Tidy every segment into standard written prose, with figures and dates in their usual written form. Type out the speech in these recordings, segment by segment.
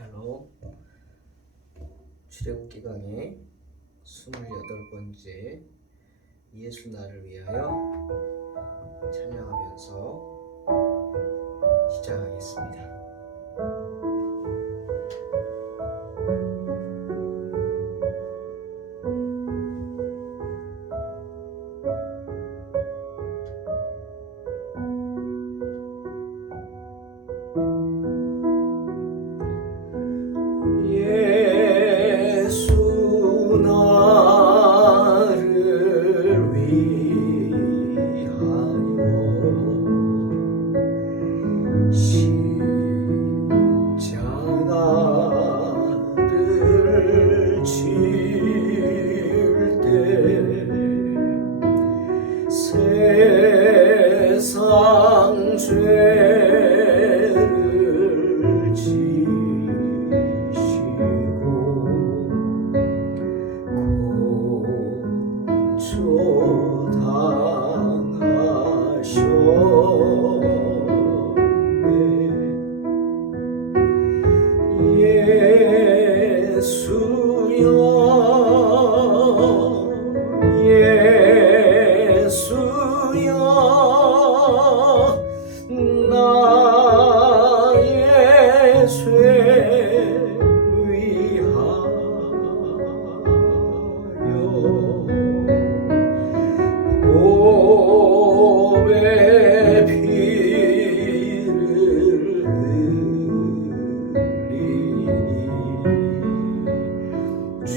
샬롬. 출애굽기 강의 28번째 예수 나를 위하여 찬양하면서 시작하겠습니다. 세상 죄를 지시고 고초당하셨네. 예수여 나의 죄 위하여 보배 피를 흘리니 죄인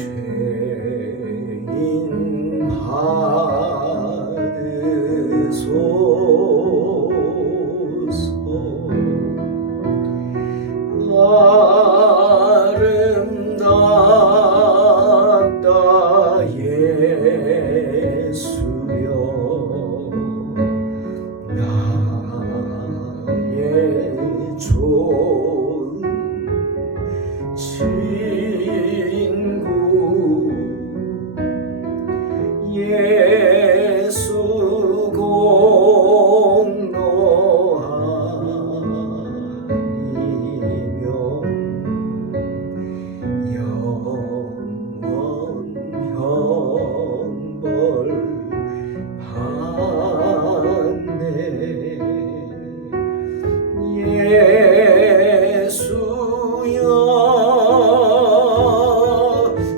받으소서. 아름답다 예수여 나의 좋은 친구 예수 공로하니며 영원 형벌 받네. 예수여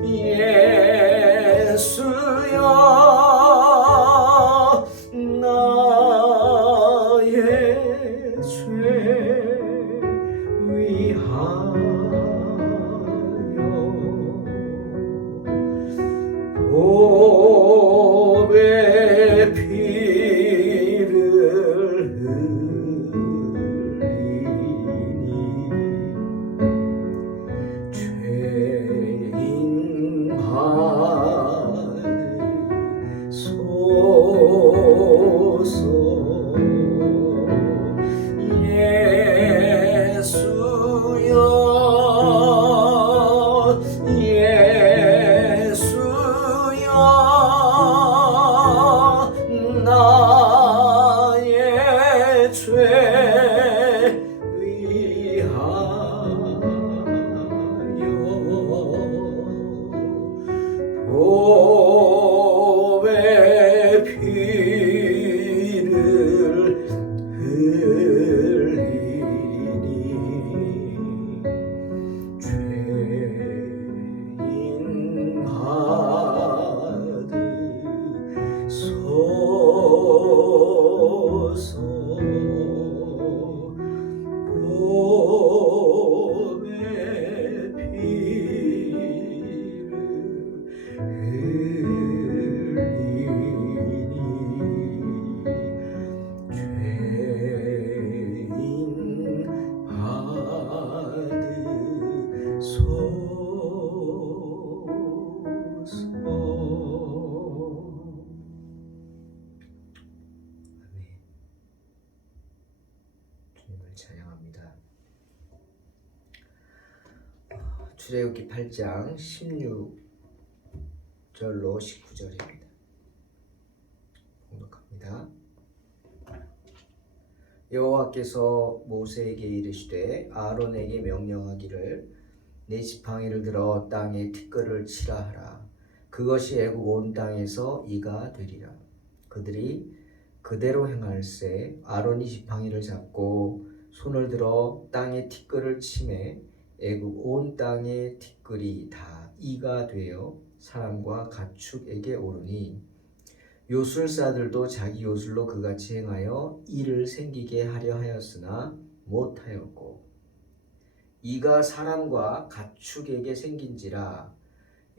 예수여 나의 죄 위하여 보배 피를 흘리니 죄인 받으소서. 예수여 예수여 나의 죄 위하여 보배 피를 흘리니 죄인 받으소서. 보배 피를 흘리니 죄인 받으소서. 주님을 찬양합니다. 출애굽기 8장 16절로 19절입니다. 봉독합니다. 여호와께서 모세에게 이르시되 아론에게 명령하기를 내 지팡이를 들어 땅에 티끌을 치라 하라. 그것이 애굽 온 땅에서 이가 되리라. 그들이 그대로 행할세. 아론이 지팡이를 잡고 손을 들어 땅에 티끌을 치매 애굽 온 땅의 티끌이 다 이가 되어 사람과 가축에게 오르니 요술사들도 자기 요술로 그같이 행하여 이를 생기게 하려 하였으나 못하였고 이가 사람과 가축에게 생긴지라.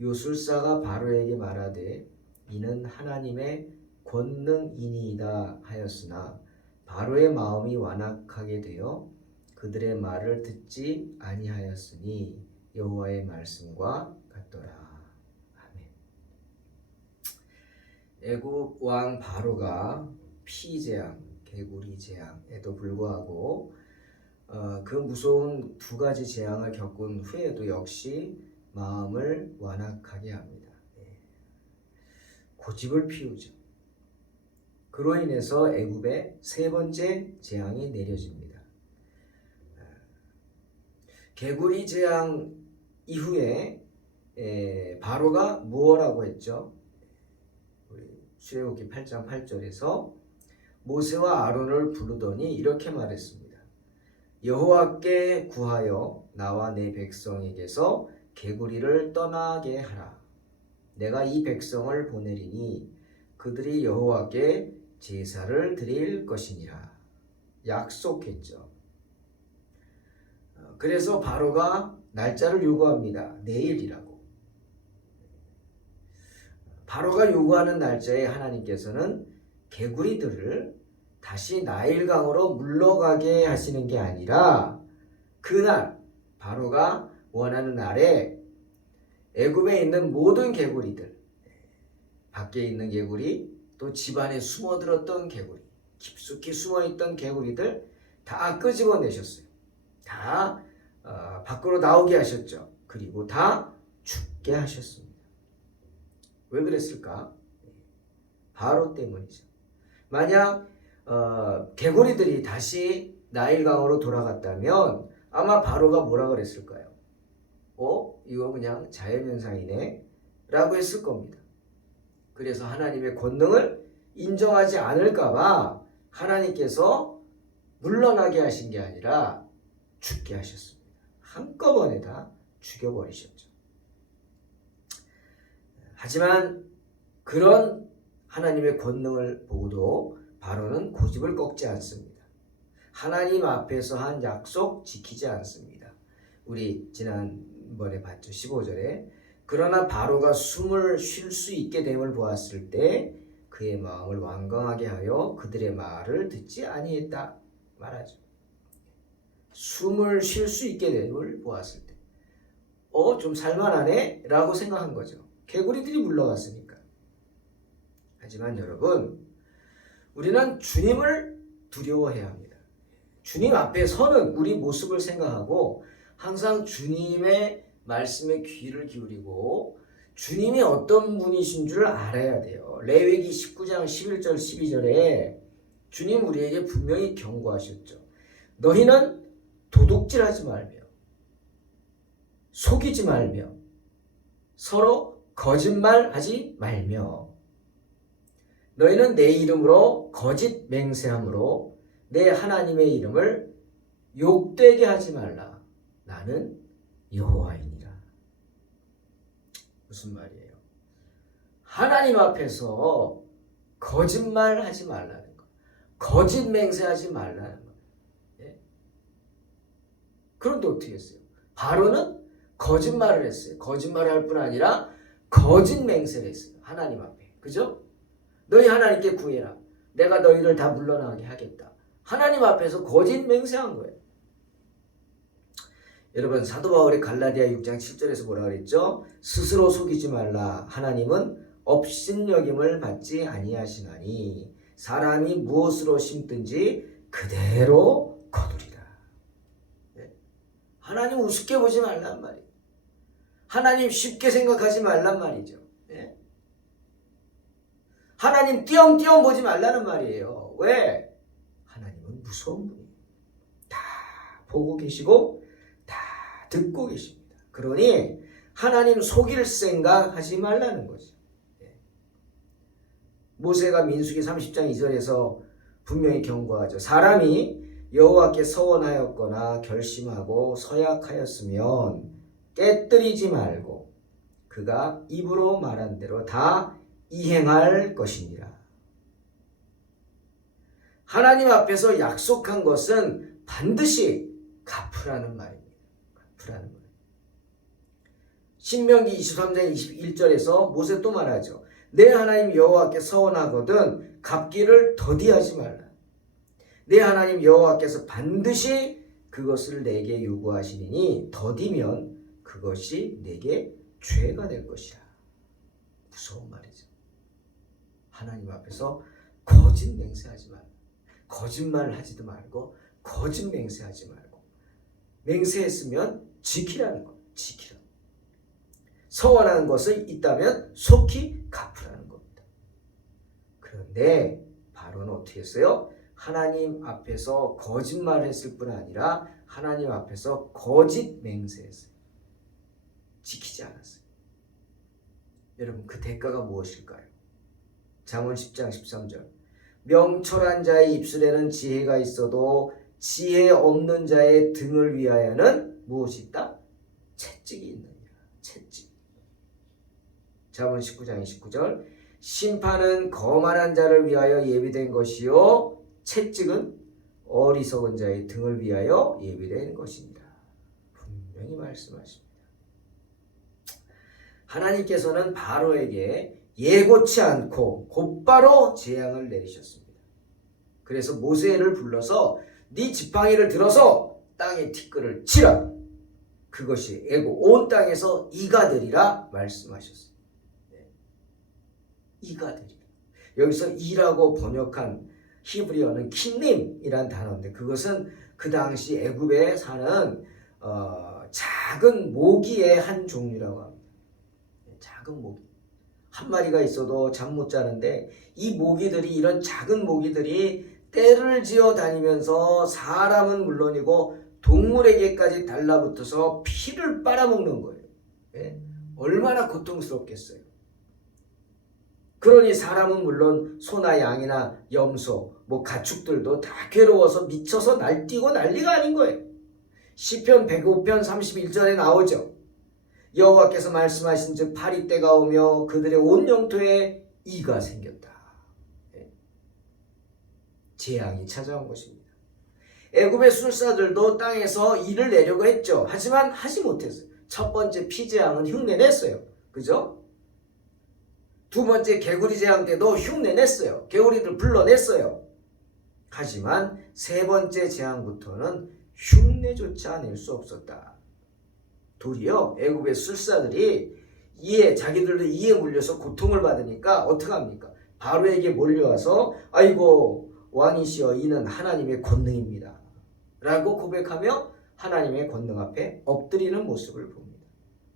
요술사가 바로에게 말하되 이는 하나님의 권능이니이다 하였으나 바로의 마음이 완악하게 되어 그들의 말을 듣지 아니하였으니 여호와의 말씀과 같더라. 아멘. 애굽 왕 바로가 피재앙, 개구리 재앙에도 불구하고 그 무서운 두 가지 재앙을 겪은 후에도 역시 마음을 완악하게 합니다. 고집을 피우죠. 그로 인해서 애굽에 세 번째 재앙이 내려집니다. 개구리 재앙 이후에 바로가 무엇라고 했죠? 우리 출애굽기 8장 8절에서 모세와 아론을 부르더니 이렇게 말했습니다. 여호와께 구하여 나와 내 백성에게서 개구리를 떠나게 하라. 내가 이 백성을 보내리니 그들이 여호와께 제사를 드릴 것이니라. 약속했죠. 그래서 바로가 날짜를 요구합니다. 내일이라고. 바로가 요구하는 날짜에 하나님께서는 개구리들을 다시 나일강으로 물러가게 하시는 게 아니라 그날 바로가 원하는 날에 애굽에 있는 모든 개구리들, 밖에 있는 개구리, 또 집안에 숨어들었던 개구리, 깊숙이 숨어있던 개구리들 다 끄집어내셨어요. 다 밖으로 나오게 하셨죠. 그리고 다 죽게 하셨습니다. 왜 그랬을까? 바로 때문이죠. 만약 개구리들이 다시 나일강으로 돌아갔다면 아마 바로가 뭐라 그랬을까요? 이거 그냥 자연현상이네 라고 했을 겁니다. 그래서 하나님의 권능을 인정하지 않을까봐 하나님께서 물러나게 하신 게 아니라 죽게 하셨습니다. 한꺼번에 다 죽여버리셨죠. 하지만 그런 하나님의 권능을 보고도 바로는 고집을 꺾지 않습니다. 하나님 앞에서 한 약속 지키지 않습니다. 우리 지난번에 봤죠. 15절에 그러나 바로가 숨을 쉴 수 있게 됨을 보았을 때 그의 마음을 완강하게 하여 그들의 말을 듣지 아니했다 말하죠. 숨을 쉴 수 있게 됨을 보았을 때 좀 살만하네 라고 생각한 거죠. 개구리들이 물러갔으니까. 하지만 여러분, 우리는 주님을 두려워해야 합니다. 주님 앞에 서는 우리 모습을 생각하고 항상 주님의 말씀에 귀를 기울이고 주님이 어떤 분이신 줄 알아야 돼요. 레위기 19장 11절 12절에 주님 우리에게 분명히 경고하셨죠. 너희는 도둑질하지 말며 속이지 말며 서로 거짓말하지 말며 너희는 내 이름으로 거짓 맹세함으로 내 하나님의 이름을 욕되게 하지 말라. 나는 여호와이니라. 무슨 말이에요? 하나님 앞에서 거짓말하지 말라는 거. 거짓 맹세하지 말라는 거. 예? 그런데 어떻게 했어요? 바로는 거짓말을 했어요. 거짓말을 할 뿐 아니라 거짓 맹세를 했어요. 하나님 앞에. 그죠? 너희 하나님께 구해라. 내가 너희를 다 물러나게 하겠다. 하나님 앞에서 거짓 맹세한 거예요. 여러분 사도 바울이 갈라디아 6장 7절에서 뭐라 그랬죠? 스스로 속이지 말라. 하나님은 업신여김을 받지 아니하시나니 사람이 무엇으로 심든지 그대로 거두리라. 네? 하나님 우습게 보지 말란 말이에요. 하나님 쉽게 생각하지 말란 말이죠. 네? 하나님 띄엄띄엄 보지 말라는 말이에요. 왜? 하나님은 무서운 분이에요. 다 보고 계시고 다 듣고 계십니다. 그러니 하나님 속일 생각하지 말라는 거죠. 모세가 민수기 30장 2절에서 분명히 경고하죠. 사람이 여호와께 서원하였거나 결심하고 서약하였으면 깨뜨리지 말고 그가 입으로 말한 대로 다 이행할 것이니라. 하나님 앞에서 약속한 것은 반드시 갚으라는 말입니다. 갚으라는 말. 신명기 23장 21절에서 모세 또 말하죠. 내 하나님 여호와께 서원하거든 갚기를 더디하지 말라. 내 하나님 여호와께서 반드시 그것을 내게 요구하시니 더디면 그것이 내게 죄가 될 것이라. 무서운 말이죠. 하나님 앞에서 거짓 맹세하지 말라. 거짓말을 하지도 말고 거짓 맹세하지 말고 맹세했으면 지키라는 거. 지키라. 서원하는 것을 있다면 속히 갚으라는 겁니다. 그런데 바로는 어떻게 했어요? 하나님 앞에서 거짓말을 했을 뿐 아니라 하나님 앞에서 거짓 맹세했어요. 지키지 않았어요. 여러분 그 대가가 무엇일까요? 잠언 10장 13절 명철한 자의 입술에는 지혜가 있어도 지혜 없는 자의 등을 위하여는 무엇이 있다? 채찍이 있느니라. 채찍. 잠언 19장 29절 심판은 거만한 자를 위하여 예비된 것이요 채찍은 어리석은 자의 등을 위하여 예비된 것입니다. 분명히 말씀하십니다. 하나님께서는 바로에게 예고치 않고 곧바로 재앙을 내리셨습니다. 그래서 모세를 불러서 네 지팡이를 들어서 땅에 티끌을 치라. 그것이 애고 온 땅에서 이가 되리라 말씀하셨어요. 이가 되리라. 여기서 이라고 번역한 히브리어는 킨님이란 단어인데 그것은 그 당시 애굽에 사는 작은 모기의 한 종류라고 합니다. 작은 모기. 한 마리가 있어도 잠 못 자는데 이 모기들이 이런 작은 모기들이 떼를 지어 다니면서 사람은 물론이고 동물에게까지 달라붙어서 피를 빨아먹는 거예요. 예? 얼마나 고통스럽겠어요. 그러니 사람은 물론 소나 양이나 염소, 가축들도 다 괴로워서 미쳐서 날뛰고 난리가 아닌 거예요. 시편 105편 31절에 나오죠. 여호와께서 말씀하신즉 파리떼가 오며 그들의 온 영토에 이가 생겼다. 재앙이 찾아온 것입니다. 애굽의 술사들도 땅에서 이를 내려고 했죠. 하지만 하지 못했어요. 첫 번째 피재앙은 흉내냈어요. 그죠? 두 번째 개구리 재앙 때도 흉내냈어요. 개구리들 불러냈어요. 하지만 세 번째 재앙부터는 흉내조차 낼 수 없었다. 도리어 애굽의 술사들이 자기들도 이에 물려서 고통을 받으니까 어떡합니까? 바로에게 몰려와서 아이고 왕이시여 이는 하나님의 권능입니다. 라고 고백하며 하나님의 권능 앞에 엎드리는 모습을 봅니다.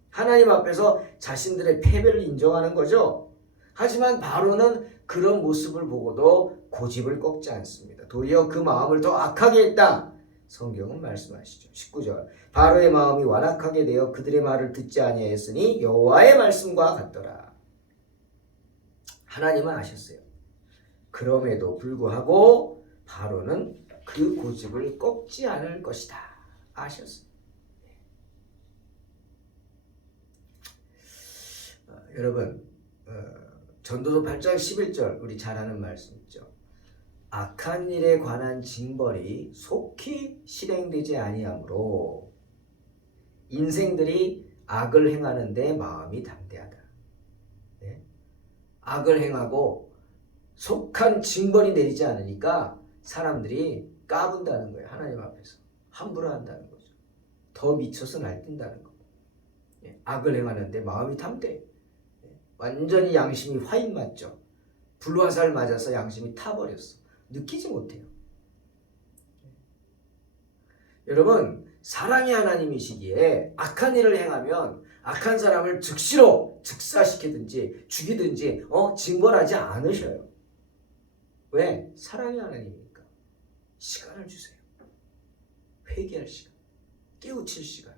하나님 앞에서 자신들의 패배를 인정하는 거죠. 하지만 바로는 그런 모습을 보고도 고집을 꺾지 않습니다. 도리어 그 마음을 더 악하게 했다. 성경은 말씀하시죠. 19절 바로의 마음이 완악하게 되어 그들의 말을 듣지 아니하였으니 여호와의 말씀과 같더라. 하나님은 아셨어요. 그럼에도 불구하고 바로는 그 고집을 꺾지 않을 것이다. 아셨어요. 여러분 전도서 8장 11절 우리 잘 아는 말씀 있죠. 악한 일에 관한 징벌이 속히 실행되지 아니하므로 인생들이 악을 행하는데 마음이 담대하다. 네? 악을 행하고 속한 징벌이 내리지 않으니까 사람들이 까분다는 거예요. 하나님 앞에서 함부로 한다는 거죠. 더 미쳐서 날뛴다는 거. 악을 행하는데 마음이 담대해. 완전히 양심이 화인 맞죠. 불화살 맞아서 양심이 타버렸어. 느끼지 못해요. 여러분 사랑의 하나님이시기에 악한 일을 행하면 악한 사람을 즉시로 즉사시키든지 죽이든지 징벌하지 않으셔요. 왜? 사랑의 하나님이니까. 시간을 주세요. 회개할 시간, 깨우칠 시간.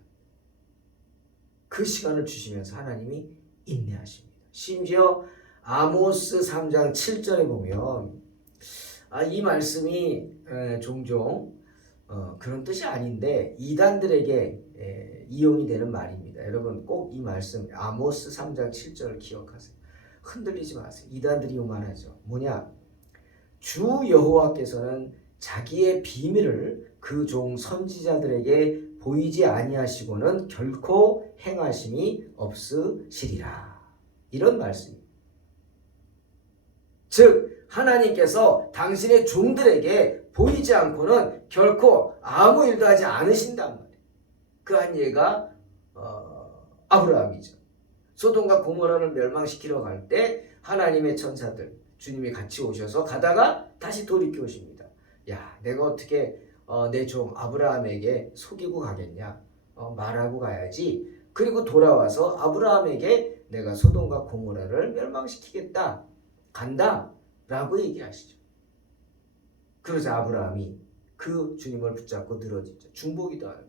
그 시간을 주시면서 하나님이 인내하십니다. 심지어 아모스 3장 7절에 보면 이 말씀이 종종 그런 뜻이 아닌데 이단들에게 이용이 되는 말입니다. 여러분 꼭 이 말씀 아모스 3장 7절을 기억하세요. 흔들리지 마세요. 이단들이 요만하죠. 뭐냐? 주 여호와께서는 자기의 비밀을 그 종 선지자들에게 보이지 아니하시고는 결코 행하심이 없으시리라. 이런 말씀입니다. 즉 하나님께서 당신의 종들에게 보이지 않고는 결코 아무 일도 하지 않으신단 말이에요. 그 한 예가 아브라함이죠. 소돔과 고모라를 멸망시키러 갈 때 하나님의 천사들 주님이 같이 오셔서 가다가 다시 돌이켜 오십니다. 야, 내가 어떻게 내 종 아브라함에게 속이고 가겠냐? 말하고 가야지. 그리고 돌아와서 아브라함에게 내가 소돔과 고모라를 멸망시키겠다. 간다. 라고 얘기하시죠. 그러자 아브라함이 그 주님을 붙잡고 늘어지죠. 중보기도 하는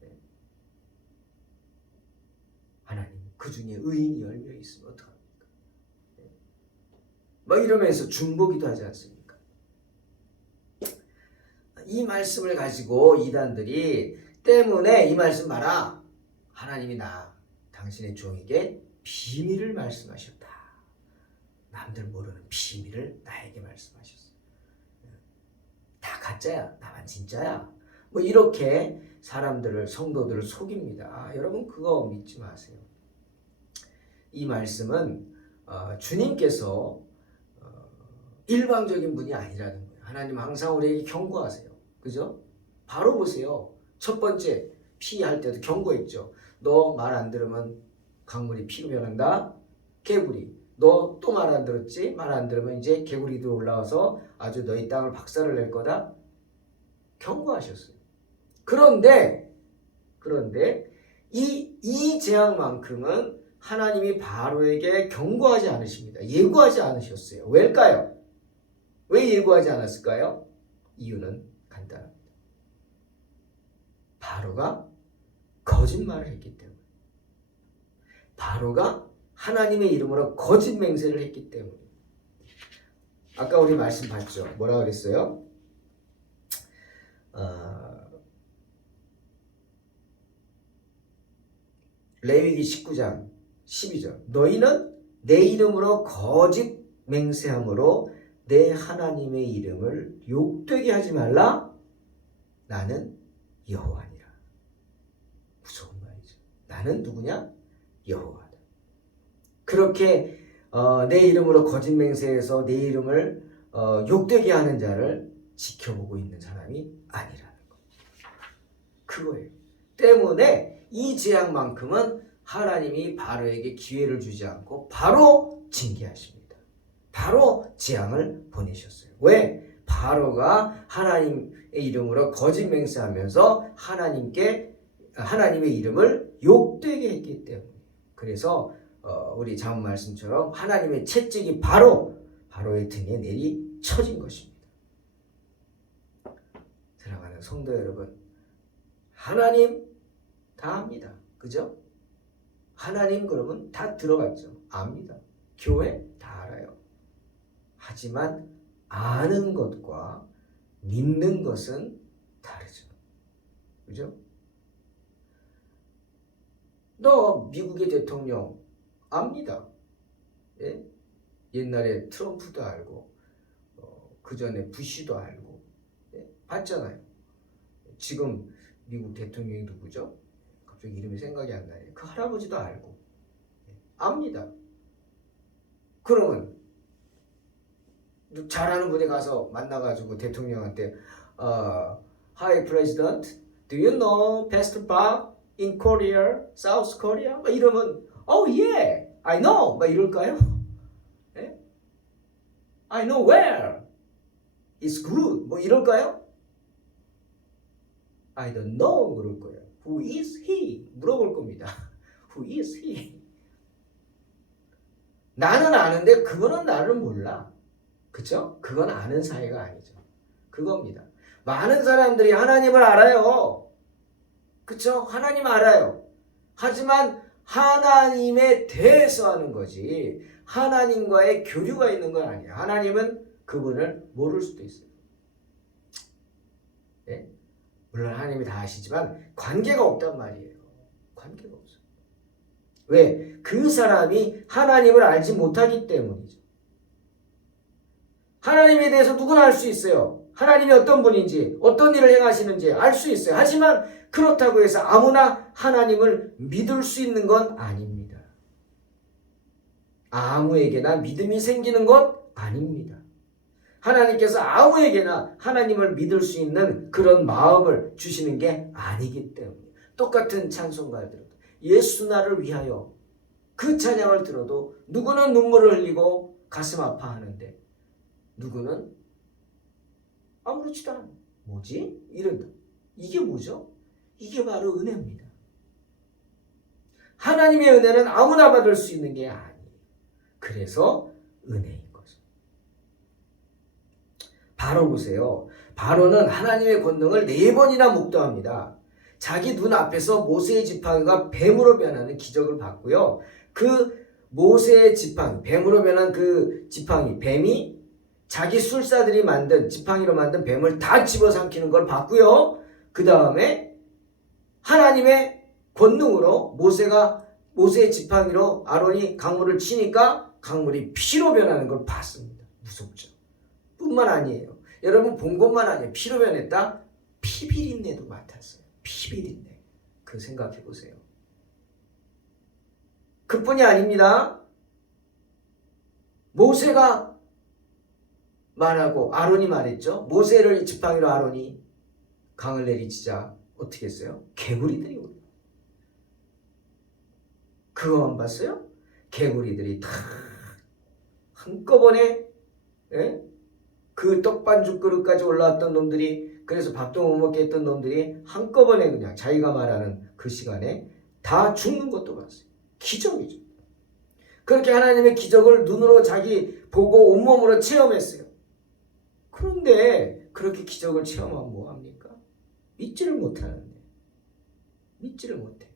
거예요. 하나님, 그 중에 의인이 10명 있으면 어떡합니까? 막 이러면서 중보기도 하지 않습니까? 이 말씀을 가지고 이단들이 때문에 이 말씀 봐라. 하나님이 당신의 종에게 비밀을 말씀하셨다. 남들 모르는 비밀을 나에게 말씀하셨어. 다 가짜야. 나만 진짜야. 뭐 이렇게 사람들을 성도들을 속입니다. 여러분 그거 믿지 마세요. 이 말씀은 주님께서 일방적인 분이 아니라는 거예요. 하나님 항상 우리에게 경고하세요. 그죠? 바로 보세요. 첫 번째 피할 때도 경고했죠. 너 말 안 들으면 강물이 피로 변한다. 개구리. 너 또 말 안 들었지? 말 안 들으면 이제 개구리들 올라와서 아주 너희 땅을 박살을 낼 거다. 경고하셨어요. 그런데 이 재앙만큼은 하나님이 바로에게 경고하지 않으십니다. 예고하지 않으셨어요. 왜일까요? 왜 예고하지 않았을까요? 이유는 간단합니다. 바로가 거짓말을 했기 때문에. 바로가 하나님의 이름으로 거짓 맹세를 했기 때문에. 아까 우리 말씀 봤죠? 뭐라 그랬어요? 레위기 19장 12절. 너희는 내 이름으로 거짓 맹세함으로 내 하나님의 이름을 욕되게 하지 말라. 나는 여호와니라. 무서운 말이죠. 나는 누구냐? 여호와다. 그렇게 내 이름으로 거짓 맹세해서 내 이름을 욕되게 하는 자를 지켜보고 있는 사람이 아니라는 거. 그거예요. 때문에 이 재앙만큼은 하나님이 바로에게 기회를 주지 않고 바로 징계하십니다. 바로 재앙을 보내셨어요. 왜? 바로가 하나님의 이름으로 거짓 맹세하면서 하나님의 이름을 욕되게 했기 때문에. 그래서 우리 자문 말씀처럼 하나님의 채찍이 바로의 등에 내리쳐진 것입니다. 사랑하는 성도 여러분, 하나님 다 압니다. 그죠? 하나님 그러면 다 들어갔죠. 압니다. 교회 다 알아요. 하지만 아는 것과 믿는 것은 다르죠. 그죠? 너 미국의 대통령 압니다. 예? 옛날에 트럼프도 알고 그 전에 부시도 알고 봤잖아요. 지금 미국 대통령이 누구죠? 갑자기 이름이 생각이 안 나요. 그 할아버지도 알고 압니다. 그러면 잘 아는 분이 가서 만나가지고 대통령한테 Hi President, do you know Pastor Bob in Korea, South Korea? 막 이러면 Oh yeah, I know. 막 이럴까요? 네? I know where. It's good. 뭐 이럴까요? I don't know 그럴 거예요. Who is he? 물어볼 겁니다. Who is he? 나는 아는데 그거는 나를 몰라. 그쵸? 그건 아는 사이가 아니죠. 그겁니다. 많은 사람들이 하나님을 알아요. 그쵸? 하나님 알아요. 하지만 하나님에 대해서 하는 거지 하나님과의 교류가 있는 건 아니야. 하나님은 그분을 모를 수도 있어요. 네? 물론 하나님이 다 아시지만 관계가 없단 말이에요. 관계가 없어요. 왜? 그 사람이 하나님을 알지 못하기 때문이죠. 하나님에 대해서 누구나 알 수 있어요. 하나님이 어떤 분인지 어떤 일을 행하시는지 알 수 있어요. 하지만 그렇다고 해서 아무나 하나님을 믿을 수 있는 건 아닙니다. 아무에게나 믿음이 생기는 것 아닙니다. 하나님께서 아무에게나 하나님을 믿을 수 있는 그런 마음을 주시는 게 아니기 때문에 똑같은 찬송가를 들어도 예수 나를 위하여 그 찬양을 들어도 누구는 눈물을 흘리고 가슴 아파하는데 누구는 아무렇지도 않아. 뭐지? 이런다. 이게 뭐죠? 이게 바로 은혜입니다. 하나님의 은혜는 아무나 받을 수 있는 게 아니에요. 그래서 은혜인 거죠. 바로 보세요. 바로는 하나님의 권능을 4번이나 목도합니다. 자기 눈앞에서 모세의 지팡이가 뱀으로 변하는 기적을 봤고요. 그 모세의 지팡이, 뱀으로 변한 그 지팡이, 뱀이 자기 술사들이 만든 지팡이로 만든 뱀을 다 집어삼키는 걸 봤고요. 그 다음에 하나님의 권능으로 모세의 지팡이로 아론이 강물을 치니까 강물이 피로 변하는 걸 봤습니다. 무섭죠. 뿐만 아니에요. 여러분 본 것만 아니에요. 피로 변했다? 피비린내도 맡았어요. 피비린내. 그 생각해 보세요. 그뿐이 아닙니다. 모세가 말하고 아론이 말했죠. 모세를 지팡이로 아론이 강을 내리치자 어떻게 했어요? 개구리들이 오요. 그거만 봤어요? 개구리들이 다 한꺼번에 그 떡반죽 그릇까지 올라왔던 놈들이 그래서 밥도 못 먹게 했던 놈들이 한꺼번에 그냥 자기가 말하는 그 시간에 다 죽는 것도 봤어요. 기적이죠. 그렇게 하나님의 기적을 눈으로 자기 보고 온몸으로 체험했어요. 그런데 그렇게 기적을 체험하면 뭐합니까? 믿지를 못하는데. 믿지를 못해요.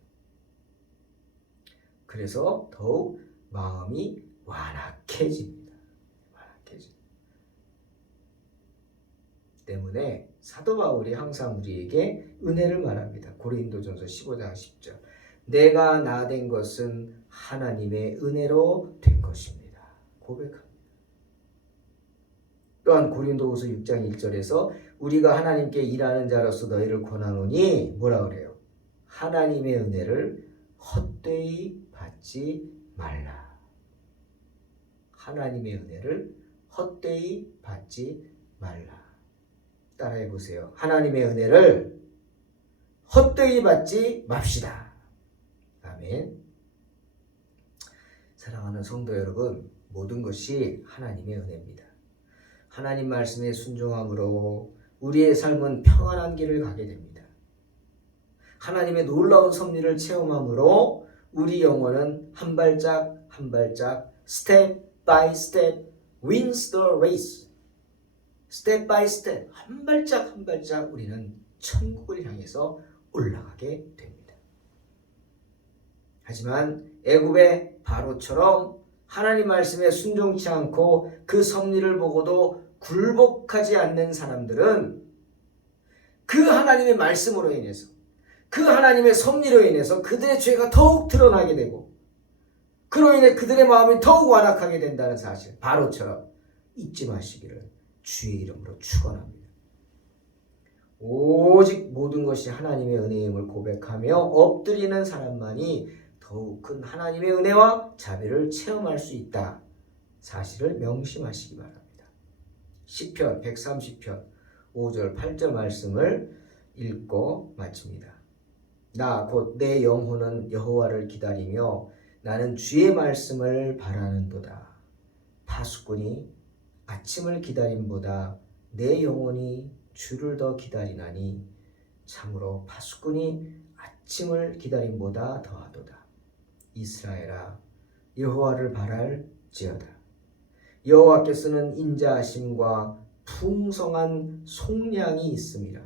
그래서 더욱 마음이 완악해집니다. 완악해집니다. 때문에 사도 바울이 항상 우리에게 은혜를 말합니다. 고린도전서 15장 10절. 내가 나 된 것은 하나님의 은혜로 된 것입니다. 고백합니다. 또한 고린도후서 6장 1절에서 우리가 하나님께 일하는 자로서 너희를 권하노니 뭐라 그래요? 하나님의 은혜를 헛되이 받지 말라. 하나님의 은혜를 헛되이 받지 말라. 따라해 보세요. 하나님의 은혜를 헛되이 받지 맙시다. 아멘. 사랑하는 성도 여러분, 모든 것이 하나님의 은혜입니다. 하나님 말씀에 순종함으로 우리의 삶은 평안한 길을 가게 됩니다. 하나님의 놀라운 섭리를 체험함으로 우리 영혼은 한 발짝 한 발짝 step by step wins the race. step by step 한 발짝 한 발짝 우리는 천국을 향해서 올라가게 됩니다. 하지만 애굽의 바로처럼 하나님 말씀에 순종치 않고 그 섭리를 보고도 굴복하지 않는 사람들은 그 하나님의 말씀으로 인해서 그 하나님의 섭리로 인해서 그들의 죄가 더욱 드러나게 되고 그로 인해 그들의 마음이 더욱 완악하게 된다는 사실 바로처럼 잊지 마시기를 주의 이름으로 축원합니다. 오직 모든 것이 하나님의 은혜임을 고백하며 엎드리는 사람만이 더욱 큰 하나님의 은혜와 자비를 체험할 수 있다. 사실을 명심하시기 바랍니다. 시편 130편 5절 8절 말씀을 읽고 마칩니다. 나 곧 내 영혼은 여호와를 기다리며 나는 주의 말씀을 바라는도다. 파수꾼이 아침을 기다림보다 내 영혼이 주를 더 기다리나니 참으로 파수꾼이 아침을 기다림보다 더하도다. 이스라엘아 여호와를 바랄지어다. 여호와께서는 인자하심과 풍성한 속량이 있음이라.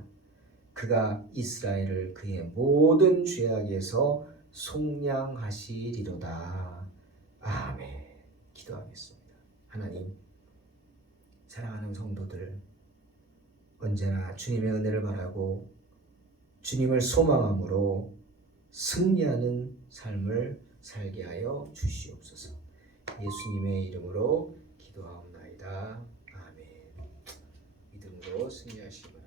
그가 이스라엘을 그의 모든 죄악에서 속량하시리로다. 아멘. 기도하겠습니다. 하나님, 사랑하는 성도들, 언제나 주님의 은혜를 바라고 주님을 소망함으로 승리하는 삶을 살게 하여 주시옵소서. 예수님의 이름으로 기도하옵나이다. 아멘. 믿음으로 승리하시기 바랍니다.